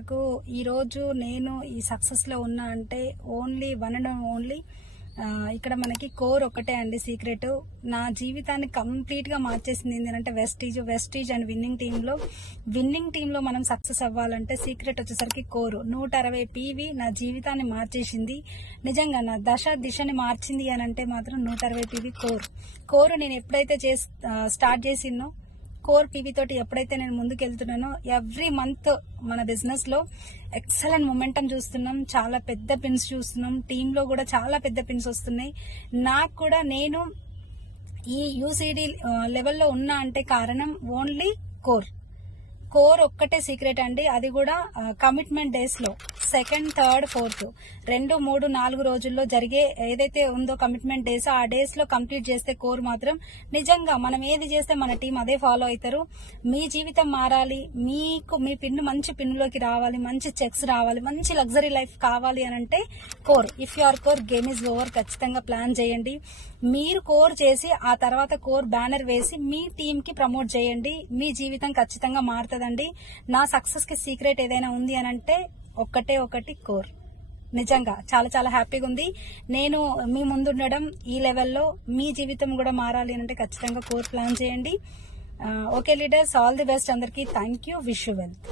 నాకు ఈరోజు నేను ఈ సక్సెస్లో ఉన్నా అంటే ఓన్లీ వన్ అండ్ ఓన్లీ ఇక్కడ మనకి కోర్ ఒకటే అండి సీక్రెట్. నా జీవితాన్ని కంప్లీట్గా మార్చేసింది ఏంటంటే వెస్టీజ్ అండ్ విన్నింగ్ టీంలో మనం సక్సెస్ అవ్వాలంటే సీక్రెట్ వచ్చేసరికి కోర్. 160 PV నా జీవితాన్ని మార్చేసింది. నిజంగా నా దిశని మార్చింది అని అంటే మాత్రం 160 PV కోర్ నేను ఎప్పుడైతే స్టార్ట్ చేసినో కోర్ పీవీ తోటి ఎప్పుడైతే నేను ముందుకు వెళ్తున్నానో ఎవ్రీ మంత్ మన బిజినెస్ లో ఎక్సలెంట్ మొమెంటం చూస్తున్నాం. చాలా పెద్ద పిన్స్ చూస్తున్నాం. టీంలో కూడా చాలా పెద్ద పిన్స్ వస్తున్నాయి. నాకు కూడా నేను ఈ యూసీడీ లెవెల్లో ఉన్నా అంటే కారణం ఓన్లీ కోర్ ఒక్కటే సీక్రెట్ అండి. అది కూడా కమిట్మెంట్ డేస్ లో 2nd, 3rd, 4th 2, 3, 4 రోజుల్లో జరిగే ఏదైతే ఉందో కమిట్మెంట్ డేస్, ఆ డేస్ లో కంప్లీట్ చేస్తే కోర్ మాత్రం నిజంగా మనం ఏది చేస్తే మన టీం అదే ఫాలో అవుతారు. మీ జీవితం మారాలి, మీ పిన్ను మంచి పిన్నులోకి రావాలి, మంచి చెక్స్ రావాలి, మంచి లగ్జరీ లైఫ్ కావాలి అని అంటే core. If you are core game is over. ఖచ్చితంగా ప్లాన్ చేయండి. మీరు కోర్ చేసి ఆ తర్వాత కోర్ బ్యానర్ వేసి మీ టీం కి ప్రమోట్ చేయండి. మీ జీవితం ఖచ్చితంగా మారుతుందండి. నా సక్సెస్ కి సీక్రెట్ ఏదైనా ఉంది అని అంటే ఒకటి కోర్. నిజంగా చాలా చాలా హ్యాపీగా ఉంది నేను మీ ముందుండడం. ఈ లెవెల్లో మీ జీవితం కూడా మారాలి అంటే ఖచ్చితంగా కోర్ ప్లాన్ చేయండి. Okay leaders, all the best అందరికీ. Thank you. Wish you wealth.